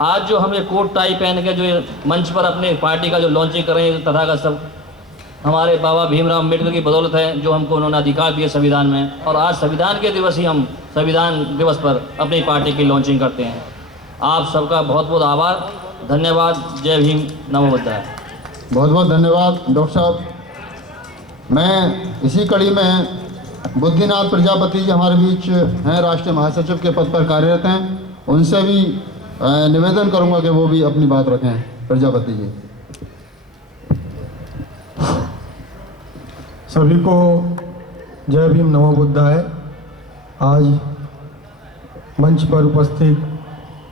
आज जो हम ये कोट टाई पहन के जो ये मंच पर अपने पार्टी का जो लॉन्चिंग कर रहे हैं तथागत सब हमारे बाबा भीमराव अम्बेडकर की बदौलत है, जो हमको उन्होंने अधिकार दिए संविधान में। और आज संविधान के दिवस ही हम संविधान दिवस पर अपनी पार्टी की लॉन्चिंग करते हैं। आप सबका बहुत बहुत आभार, धन्यवाद। जय भीम, नमो बुद्धाय। बहुत बहुत धन्यवाद डॉक्टर साहब। मैं इसी कड़ी में बुद्धिनाथ प्रजापति जी हमारे बीच हैं, राष्ट्रीय महासचिव के पद पर कार्यरत हैं, उनसे भी निवेदन करूंगा कि वो भी अपनी बात रखें। प्रजापति जी। सभी को जय भीम, नमो बुद्धाय। आज मंच पर उपस्थित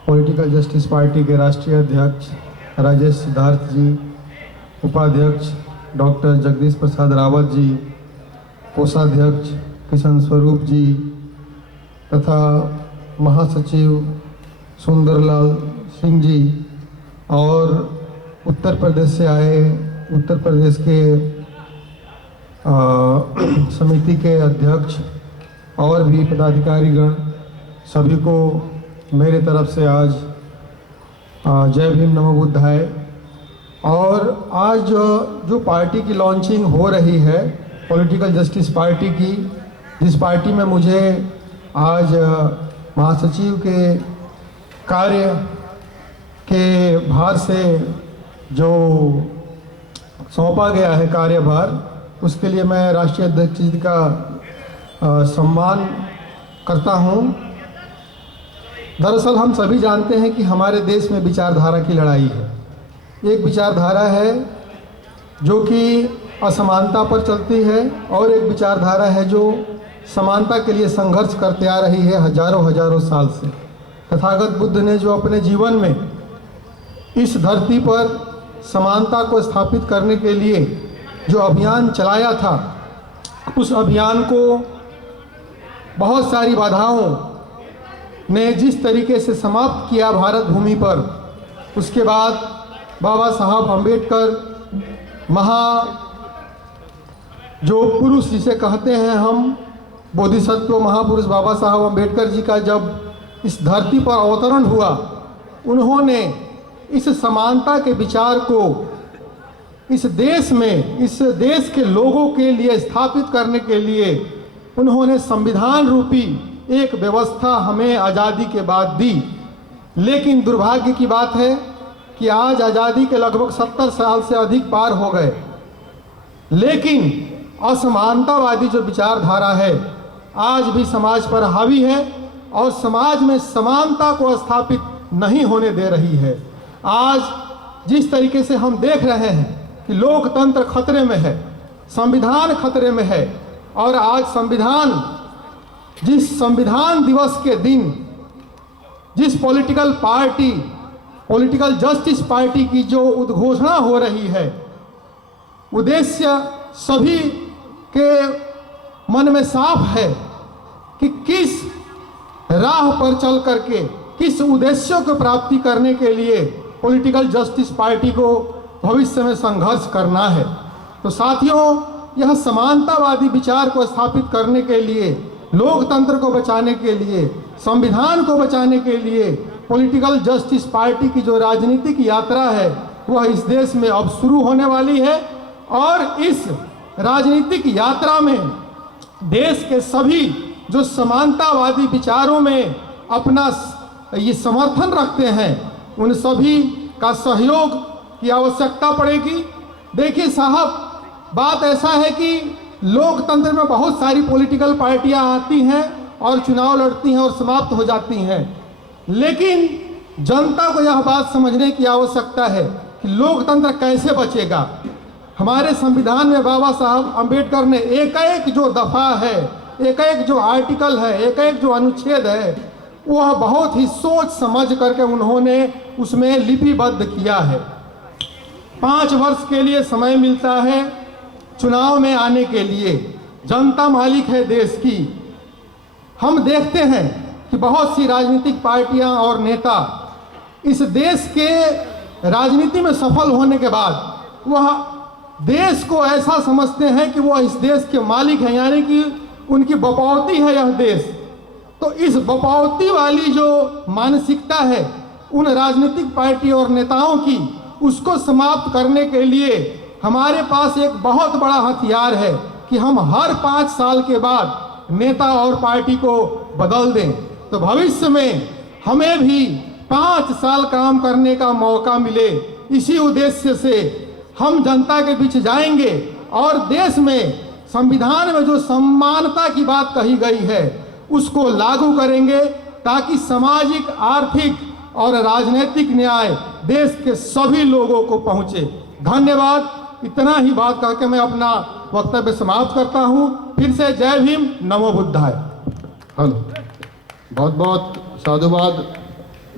पॉलिटिकल जस्टिस पार्टी के राष्ट्रीय अध्यक्ष राजेश सिद्धार्थ जी, उपाध्यक्ष डॉक्टर जगदीश प्रसाद रावत जी, कोषाध्यक्ष किशन स्वरूप जी तथा महासचिव सुंदरलाल सिंह जी और उत्तर प्रदेश से आए उत्तर प्रदेश के समिति के अध्यक्ष और भी पदाधिकारीगण, सभी को मेरे तरफ से आज जय भीम, नमो बुद्धाय। और आज जो पार्टी की लॉन्चिंग हो रही है पॉलिटिकल जस्टिस पार्टी की, जिस पार्टी में मुझे आज महासचिव के कार्य के भार से जो सौंपा गया है कार्यभार, उसके लिए मैं राष्ट्रीय अध्यक्ष जी का सम्मान करता हूं। दरअसल हम सभी जानते हैं कि हमारे देश में विचारधारा की लड़ाई है। एक विचारधारा है जो कि असमानता पर चलती है और एक विचारधारा है जो समानता के लिए संघर्ष करते आ रही है हजारों साल से। तथागत बुद्ध ने जो अपने जीवन में इस धरती पर समानता को स्थापित करने के लिए जो अभियान चलाया था, उस अभियान को बहुत सारी बाधाओं ने जिस तरीके से समाप्त किया भारत भूमि पर, उसके बाद बाबा साहब अम्बेडकर जो पुरुष जिसे कहते हैं हम, बोधिसत्व महापुरुष बाबा साहब अम्बेडकर जी का जब इस धरती पर अवतरण हुआ, उन्होंने इस समानता के विचार को इस देश में, इस देश के लोगों के लिए स्थापित करने के लिए उन्होंने संविधान रूपी एक व्यवस्था हमें आज़ादी के बाद दी। लेकिन दुर्भाग्य की बात है कि आज आज़ादी के लगभग 70 साल से अधिक पार हो गए, लेकिन असमानतावादी जो विचारधारा है आज भी समाज पर हावी है और समाज में समानता को स्थापित नहीं होने दे रही है। आज जिस तरीके से हम देख रहे हैं कि लोकतंत्र खतरे में है, संविधान खतरे में है, और आज जिस संविधान दिवस के दिन जिस पॉलिटिकल जस्टिस पार्टी की जो उद्घोषणा हो रही है, उद्देश्य सभी के मन में साफ है कि किस राह पर चल करके किस उद्देश्यों को प्राप्ति करने के लिए पॉलिटिकल जस्टिस पार्टी को भविष्य में संघर्ष करना है। तो साथियों, यह समानतावादी विचार को स्थापित करने के लिए, लोकतंत्र को बचाने के लिए, संविधान को बचाने के लिए पॉलिटिकल जस्टिस पार्टी की जो राजनीतिक यात्रा है वह इस देश में अब शुरू होने वाली है। और इस राजनीतिक यात्रा में देश के सभी जो समानतावादी विचारों में अपना ये समर्थन रखते हैं, उन सभी का सहयोग की आवश्यकता पड़ेगी। देखिए साहब, बात ऐसा है कि लोकतंत्र में बहुत सारी पॉलिटिकल पार्टियां आती हैं और चुनाव लड़ती हैं और समाप्त हो जाती हैं, लेकिन जनता को यह बात समझने की आवश्यकता है कि लोकतंत्र कैसे बचेगा। हमारे संविधान में बाबा साहब अम्बेडकर ने एक जो दफा है, एक जो आर्टिकल है, एक जो अनुच्छेद है, वह बहुत ही सोच समझ करके उन्होंने उसमें लिपिबद्ध किया है। 5 वर्ष के लिए समय मिलता है चुनाव में आने के लिए, जनता मालिक है देश की। हम देखते हैं कि बहुत सी राजनीतिक पार्टियां और नेता इस देश के राजनीति में सफल होने के बाद वह देश को ऐसा समझते हैं कि वह इस देश के मालिक हैं, यानी कि उनकी बपौती है यह देश। तो इस बपौती वाली जो मानसिकता है, उन राजनीतिक पार्टी और नेताओं की, उसको समाप्त करने के लिए हमारे पास एक बहुत बड़ा हथियार है कि हम हर 5 साल के बाद नेता और पार्टी को बदल दें। तो भविष्य में हमें भी 5 साल काम करने का मौका मिले, इसी उद्देश्य से हम जनता के बीच जाएंगे और देश में संविधान में जो समानता की बात कही गई है उसको लागू करेंगे, ताकि सामाजिक, आर्थिक और राजनीतिक न्याय देश के सभी लोगों को पहुंचे। धन्यवाद। इतना ही बात करके मैं अपना वक्तव्य समाप्त करता हूं। फिर से जय भीम, नमो बुद्धाय। हेलो, बहुत बहुत साधुवाद।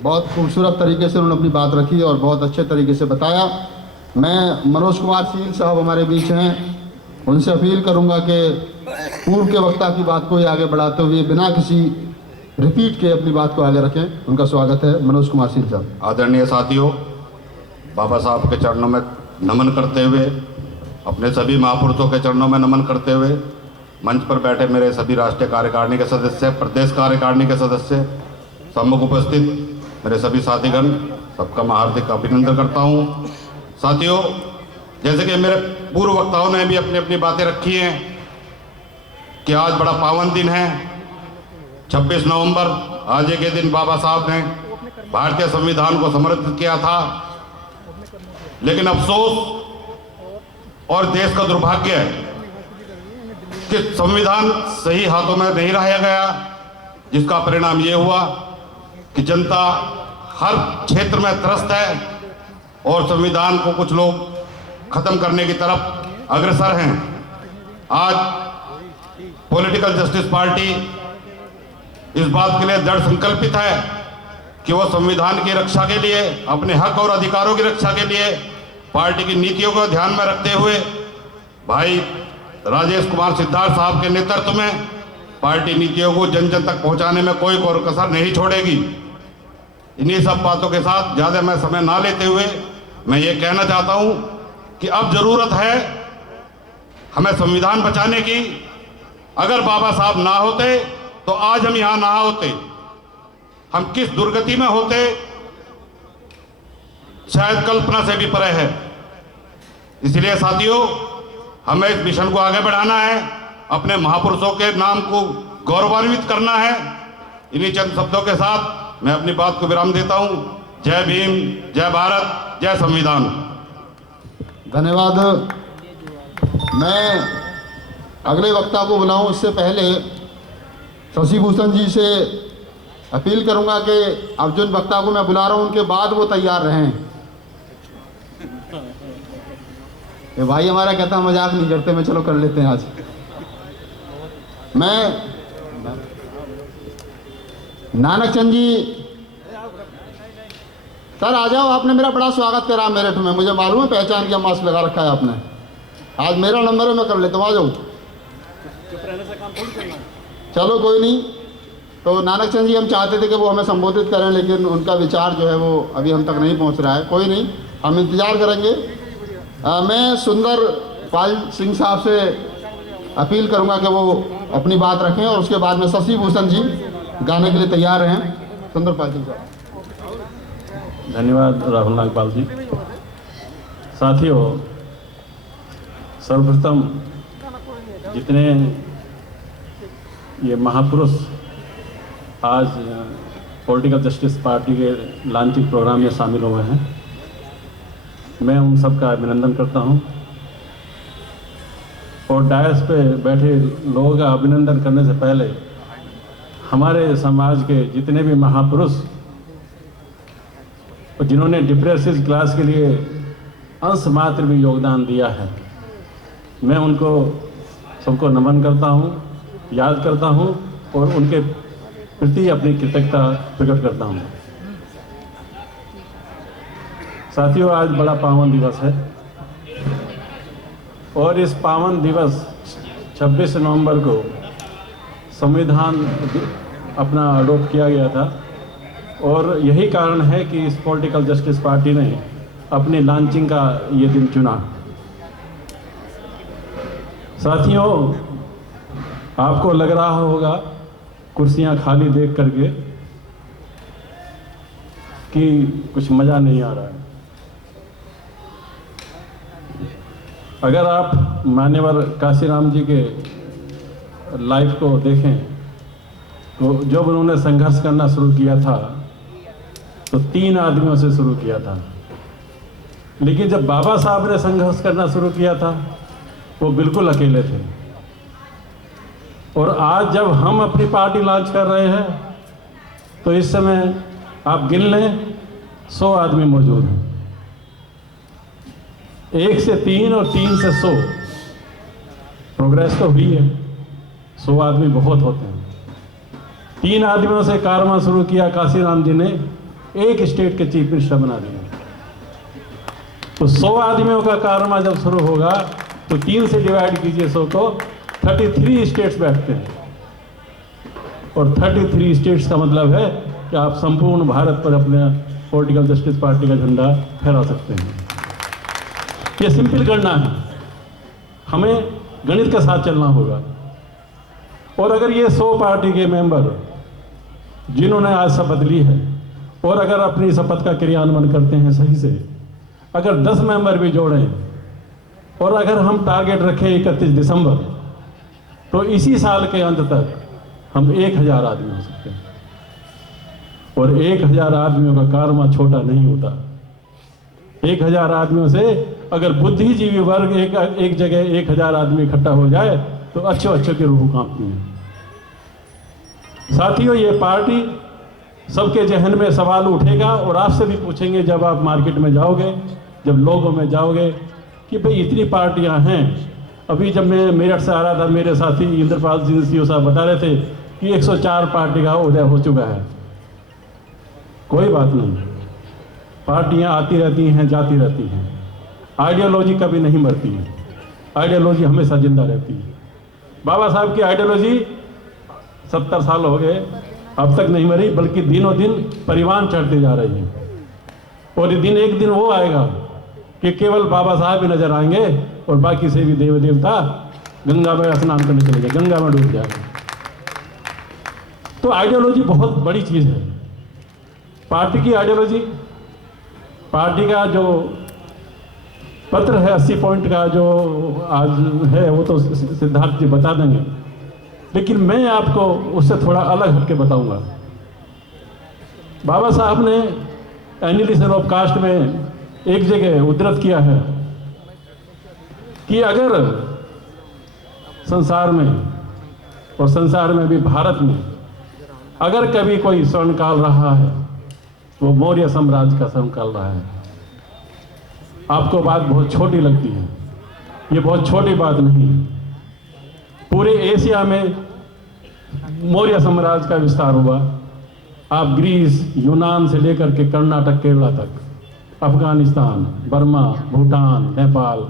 बहुत खूबसूरत तरीके से उन्होंने अपनी बात रखी और बहुत अच्छे तरीके से बताया। मैं मनोज कुमार सील साहब हमारे बीच हैं, उनसे अपील करूंगा कि पूर्व के वक्ता की बात को ही आगे बढ़ाते हुए बिना किसी रिपीट के अपनी बात को आगे रखें। उनका स्वागत है, मनोज कुमार सील साहब। आदरणीय साथियों, बाबा साहब के चरणों में नमन करते हुए, अपने सभी महापुरुषों के चरणों में नमन करते हुए, मंच पर बैठे मेरे सभी राष्ट्रीय कार्यकारिणी के सदस्य, प्रदेश कार्यकारिणी के सदस्य, सम्मुख उपस्थित मेरे सभी साथीगण, सबका मैं हार्दिक अभिनंदन करता हूँ। साथियों, जैसे कि मेरे पूर्व वक्ताओं ने भी अपनी अपनी बातें रखी हैं कि आज बड़ा पावन दिन है, 26 नवंबर। आज के दिन बाबा साहब ने भारतीय संविधान को समर्पित किया था, लेकिन अफसोस और देश का दुर्भाग्य है कि संविधान सही हाथों में नहीं रहा गया, जिसका परिणाम ये हुआ कि जनता हर क्षेत्र में त्रस्त है और संविधान को कुछ लोग खत्म करने की तरफ अग्रसर हैं। आज पॉलिटिकल जस्टिस पार्टी इस बात के लिए दृढ़ संकल्पित है कि वो संविधान की रक्षा के लिए, अपने हक और अधिकारों की रक्षा के लिए पार्टी की नीतियों को ध्यान में रखते हुए भाई राजेश कुमार सिद्धार्थ साहब के नेतृत्व में पार्टी नीतियों को जन जन तक पहुंचाने में कोई और कसर नहीं छोड़ेगी। इन्हीं सब बातों के साथ ज़्यादा मैं समय ना लेते हुए मैं ये कहना चाहता हूँ कि अब ज़रूरत है हमें संविधान बचाने की। अगर बाबा साहब ना होते तो आज हम यहाँ ना होते, हम किस दुर्गति में होते शायद कल्पना से भी परे है। इसलिए साथियों, हमें इस मिशन को आगे बढ़ाना है, अपने महापुरुषों के नाम को गौरवान्वित करना है। इन्हीं चंद शब्दों के साथ मैं अपनी बात को विराम देता हूं। जय भीम, जय भारत, जय संविधान। धन्यवाद। मैं अगले वक्ता को बुलाऊं, इससे पहले शशि भूषण जी से अपील करूंगा कि अब जिन वक्ता को मैं बुला रहा हूं उनके बाद वो तैयार रहें। ये भाई हमारा कहता मजाक नहीं करते, मैं चलो कर लेते हैं आज। मैं नानक चंद जी, सर आ जाओ। आपने मेरा बड़ा स्वागत करा मेरठ में, मुझे मालूम है, पहचान किया, मास्क लगा रखा है आपने। आज मेरा नंबर है, मैं कर लेता हूँ, आ जाओ। चलो कोई नहीं। तो नानक चंद जी, हम चाहते थे कि वो हमें संबोधित करें, लेकिन उनका विचार जो है वो अभी हम तक नहीं पहुंच रहा है। कोई नहीं, हम इंतज़ार करेंगे। मैं सुंदर पाल सिंह साहब से अपील करूंगा कि वो अपनी बात रखें और उसके बाद में शशि भूषण जी गाने के लिए तैयार हैं। सुंदर पाल सिंह साहब। धन्यवाद राहुल नागपाल जी। साथियों, सर्वप्रथम जितने ये महापुरुष आज पॉलिटिकल जस्टिस पार्टी के लॉन्चिंग प्रोग्राम में शामिल हुए हैं, मैं उन सब का अभिनंदन करता हूं। और डायस पे बैठे लोगों का अभिनंदन करने से पहले हमारे समाज के जितने भी महापुरुष जिन्होंने डिप्रेसिव क्लास के लिए अंश मात्र भी योगदान दिया है, मैं उनको सबको नमन करता हूं, याद करता हूं और उनके प्रति अपनी कृतज्ञता प्रकट करता हूं। साथियों, आज बड़ा पावन दिवस है और इस पावन दिवस 26 नवंबर को संविधान अपना अडॉप्ट किया गया था और यही कारण है कि इस पॉलिटिकल जस्टिस पार्टी ने अपनी लॉन्चिंग का ये दिन चुना। साथियों, आपको लग रहा होगा कुर्सियां खाली देख करके कि कुछ मज़ा नहीं आ रहा है। अगर आप मान्यवर काशीराम जी के लाइफ को देखें तो जब उन्होंने संघर्ष करना शुरू किया था तो 3 आदमियों से शुरू किया था, लेकिन जब बाबा साहब ने संघर्ष करना शुरू किया था वो बिल्कुल अकेले थे। और आज जब हम अपनी पार्टी लॉन्च कर रहे हैं तो इस समय आप गिन लें 100 आदमी मौजूद हैं। 1 से 3 और 3 से 100 प्रोग्रेस तो हुई है। 100 आदमी बहुत होते हैं। 3 आदमियों से कारवां शुरू किया काशीराम जी ने, एक स्टेट के चीफ मिनिस्टर बना दिया। तो 100 आदमियों का कारवां जब शुरू होगा तो 3 से डिवाइड कीजिए 100 को, 33 स्टेट्स बैठते हैं। और 33 स्टेट्स का मतलब है कि आप संपूर्ण भारत पर अपने पॉलिटिकल जस्टिस पार्टी का झंडा फहरा सकते हैं। ये सिंपल गणना है, हमें गणित के साथ चलना होगा। और अगर ये 100 पार्टी के मेंबर जिन्होंने आज शपथ ली है और अगर अपनी शपथ का क्रियान्वयन करते हैं सही से, अगर 10 मेंबर भी जोड़ें और अगर हम टारगेट रखें 31 दिसंबर, तो इसी साल के अंत तक हम 1000 आदमी हो सकते हैं। और 1000 आदमियों का कारवां छोटा नहीं होता। 1000 आदमियों से अगर बुद्धिजीवी वर्ग एक जगह 1000 आदमी इकट्ठा हो जाए तो अच्छे की रूह कांपती है। साथियों, ये पार्टी सबके जहन में सवाल उठेगा और आपसे भी पूछेंगे जब आप मार्केट में जाओगे, जब लोगों में जाओगे कि भाई इतनी पार्टियां हैं। अभी जब मैं मेरठ से आ रहा था, मेरे साथी इंद्रपाल सिंह सीओ साहब बता रहे थे कि 104 पार्टी का उदय हो चुका है। कोई बात नहीं, पार्टियां आती रहती हैं, जाती रहती हैं। आइडियोलॉजी कभी नहीं मरती है, आइडियोलॉजी हमेशा जिंदा रहती है। बाबा साहब की आइडियोलॉजी 70 साल हो गए, अब तक नहीं मरी, बल्कि दिनों दिन परिवान चढ़ते जा रही है। और ये दिन एक दिन वो आएगा कि केवल बाबा साहब ही नजर आएंगे और बाकी से भी देव देवता गंगा में स्नान करने चले जाए, गंगा में डूब जाएंगे। तो आइडियोलॉजी बहुत बड़ी चीज है। पार्टी की आइडियोलॉजी, पार्टी का जो पत्र है 80 पॉइंट का जो आज है वो तो सिद्धार्थ जी बता देंगे, लेकिन मैं आपको उससे थोड़ा अलग हटके बताऊंगा। बाबा साहब ने एनिलिसिस ऑफ कास्ट में एक जगह उद्धृत किया है कि अगर संसार में और संसार में भी भारत में अगर कभी कोई स्वर्णकाल रहा है वो मौर्य साम्राज्य का स्वर्णकाल रहा है। आपको बात बहुत छोटी लगती है, ये बहुत छोटी बात नहीं है। पूरे एशिया में मौर्य साम्राज्य का विस्तार हुआ। आप ग्रीस, यूनान से लेकर के कर्नाटक, केरला तक, Afghanistan, Burma, Bhutan, Nepal,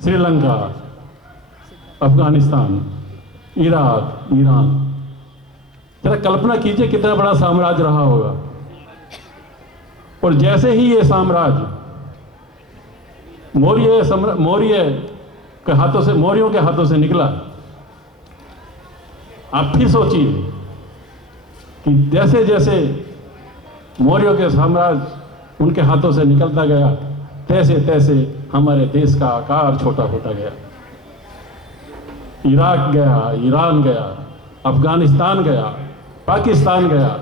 Sri Lanka, Afghanistan, Iraq, Iran, जरा कल्पना कीजिए कितना बड़ा साम्राज्य रहा होगा। और जैसे ही ये साम्राज्य मौर्यों के हाथों से निकला, आप फिर सोचिए कि जैसे जैसे मौर्यों के साम्राज्य उनके हाथों से निकलता गया, तैसे तैसे हमारे देश का आकार छोटा होता गया। इराक गया, ईरान गया, अफगानिस्तान गया, पाकिस्तान गया,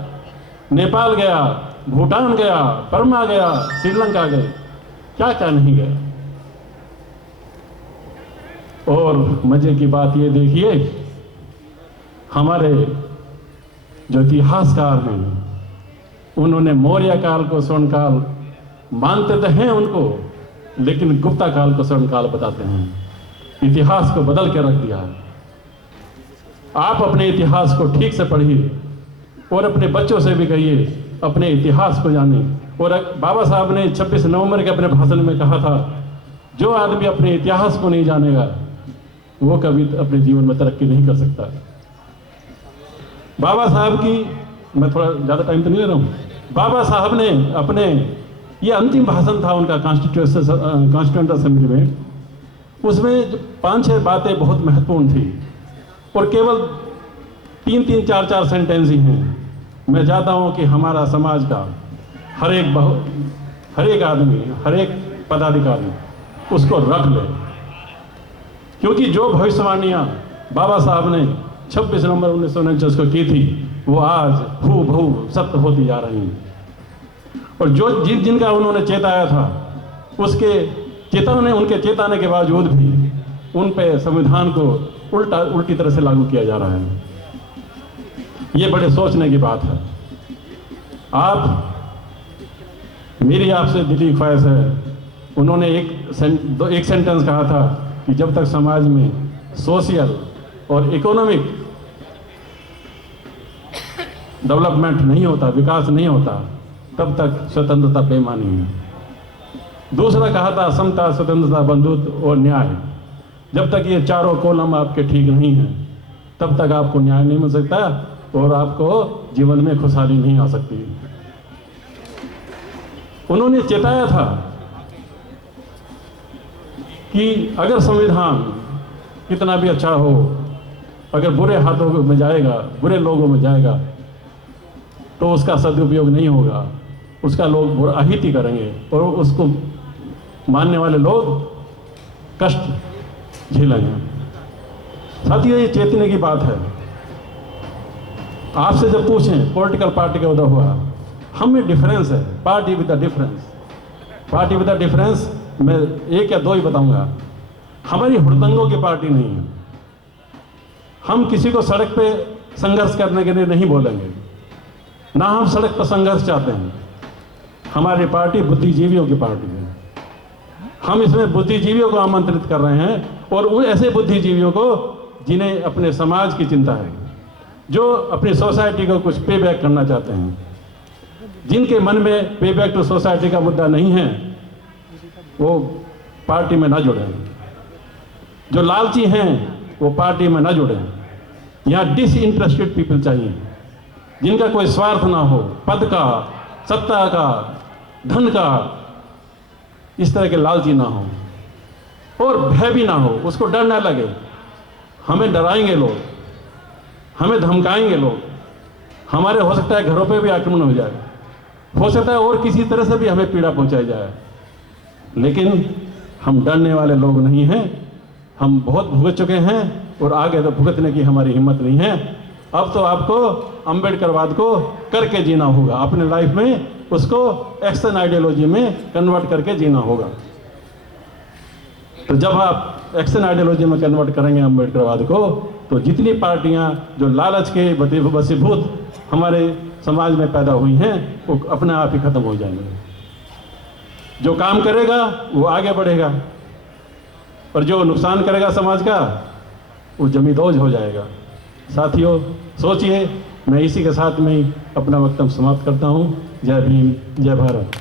नेपाल गया, भूटान गया, बर्मा गया, श्रीलंका गए, क्या क्या नहीं गया। और मजे की बात ये देखिए, हमारे जो इतिहासकार हैं उन्होंने मौर्य काल को स्वर्णकाल मानते तो हैं उनको, लेकिन गुप्ता काल को स्वर्णकाल बताते हैं। इतिहास को बदल के रख दिया है। आप अपने इतिहास को ठीक से पढ़िए और अपने बच्चों से भी कहिए अपने इतिहास को जाने। और बाबा साहब ने 26 नवंबर के अपने भाषण में कहा था, जो आदमी अपने इतिहास को नहीं जानेगा वो कभी अपने जीवन में तरक्की नहीं कर सकता। बाबा साहब की, मैं थोड़ा ज़्यादा टाइम तो नहीं ले रहा हूँ, बाबा साहब ने अपने, ये अंतिम भाषण था उनका कॉन्स्टिट्यूएंट असेंबली में, उसमें 5-6 बातें बहुत महत्वपूर्ण थी और केवल 3-4 सेंटेंस ही हैं। मैं चाहता हूँ कि हमारा समाज का हर एक आदमी, हर एक पदाधिकारी उसको रख ले, क्योंकि जो भविष्यवाणियां बाबा साहब ने 26 नवंबर 1949 को की थी वो आज हूबहू सत्य होती जा रही हैं। और जो जिनका उन्होंने चेताया था उनके चेताने के बावजूद भी उन पे संविधान को उल्टी तरह से लागू किया जा रहा है। ये बड़े सोचने की बात है। मेरी आपसे दिली ख्वाहिश है, उन्होंने एक सेंटेंस कहा था कि जब तक समाज में सोशल और इकोनॉमिक डेवलपमेंट नहीं होता, विकास नहीं होता, तब तक स्वतंत्रता बेईमानी है। दूसरा कहा था समता, स्वतंत्रता, बंधुत्व और न्याय। जब तक ये चारों कॉलम आपके ठीक नहीं हैं, तब तक आपको न्याय नहीं मिल सकता और आपको जीवन में खुशहाली नहीं आ सकती। उन्होंने चेताया था कि अगर संविधान कितना भी अच्छा हो, अगर बुरे हाथों में जाएगा, बुरे लोगों में जाएगा, तो उसका सदुपयोग नहीं होगा, उसका लोग अहित करेंगे और उसको मानने वाले लोग कष्ट झेलेंगे। साथियों, ये चेतने की बात है। आपसे जब पूछें पॉलिटिकल पार्टी का उदय हुआ, हम में डिफरेंस है, पार्टी विद द डिफरेंस। मैं एक या दो ही बताऊंगा। हमारी हुड़दंगों की पार्टी नहीं है। हम किसी को सड़क पे संघर्ष करने के लिए नहीं बोलेंगे, ना हम सड़क पर संघर्ष चाहते हैं। हमारी पार्टी बुद्धिजीवियों की पार्टी है। हम इसमें बुद्धिजीवियों को आमंत्रित कर रहे हैं और उन ऐसे बुद्धिजीवियों को जिन्हें अपने समाज की चिंता है, जो अपनी सोसाइटी को कुछ पे बैक करना चाहते हैं। जिनके मन में पे बैक टू सोसाइटी का मुद्दा नहीं है, वो पार्टी में ना जुड़ें। जो लालची हैं वो पार्टी में ना जुड़ें। यहाँ डिसइंटरेस्टेड पीपल चाहिए, जिनका कोई स्वार्थ ना हो, पद का, सत्ता का, धन का, इस तरह के लालची ना हो और भय भी ना हो, उसको डर ना लगे। हमें डराएंगे लोग, हमें धमकाएंगे लोग, हमारे हो सकता है घरों पे भी आक्रमण हो जाए, हो सकता है और किसी तरह से भी हमें पीड़ा पहुंचाई जाए, लेकिन हम डरने वाले लोग नहीं हैं। हम बहुत भुगत चुके हैं और आगे तो भुगतने की हमारी हिम्मत नहीं है। अब तो आपको अम्बेडकरवाद को करके जीना होगा, अपने लाइफ में उसको एक्शन आइडियोलॉजी में कन्वर्ट करके जीना होगा। तो जब आप एक्शन आइडियोलॉजी में कन्वर्ट करेंगे अम्बेडकरवाद को, तो जितनी पार्टियां जो लालच के वशीभूत हमारे समाज में पैदा हुई हैं, वो अपने आप ही खत्म हो जाएंगे। जो काम करेगा वो आगे बढ़ेगा और जो नुकसान करेगा समाज का, वो जमींदोज हो जाएगा। साथियों, सोचिए। मैं इसी के साथ में ही अपना वक्तव्य समाप्त करता हूँ। जय भीम, जय भारत।